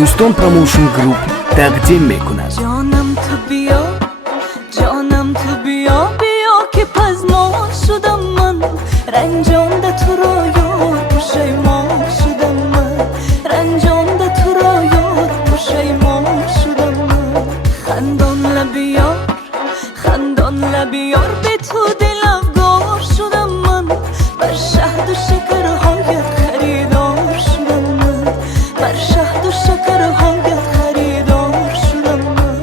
دوستان پروموشن گروپ تقدیم میکند. جانم تو بیا، جانم تو بیا، بیا که پزمان شدم من، رنجانده تو را یار پشیمان شدم من، رنجانده تو را یار پشیمان شدم من. خندان لبی یار، خندان لبی یار، به تو دل افگار شدم من، بر شهد و شکرهایت خریدار شدم من، بر شهد و شکرهایت خریدار شدم من.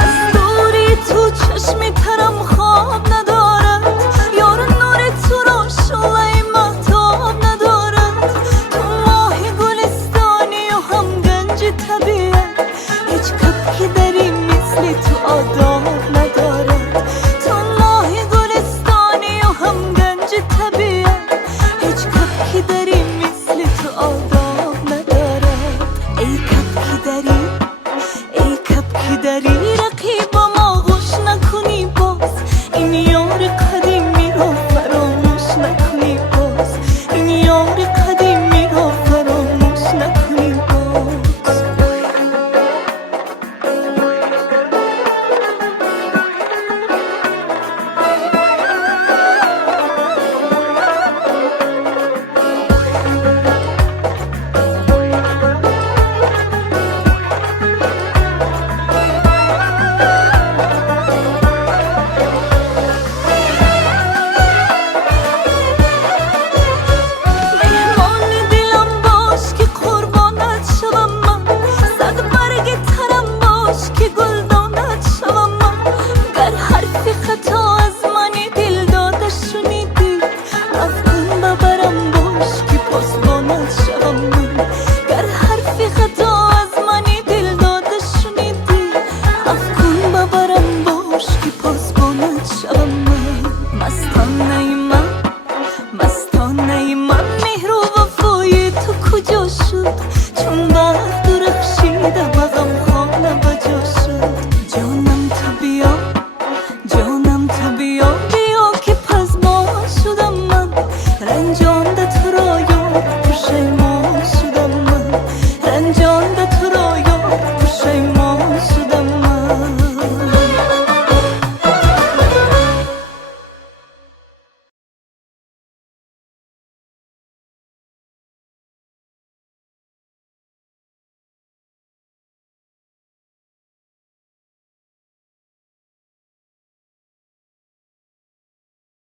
از دوری تو چشمی ترم خواب ندارد، یار نور تو را شعله مهتاب ندارد. تو ماه گلستانی و هم گنج طبیعت، هیچ کبکی دری مثل تو آداب ندارد،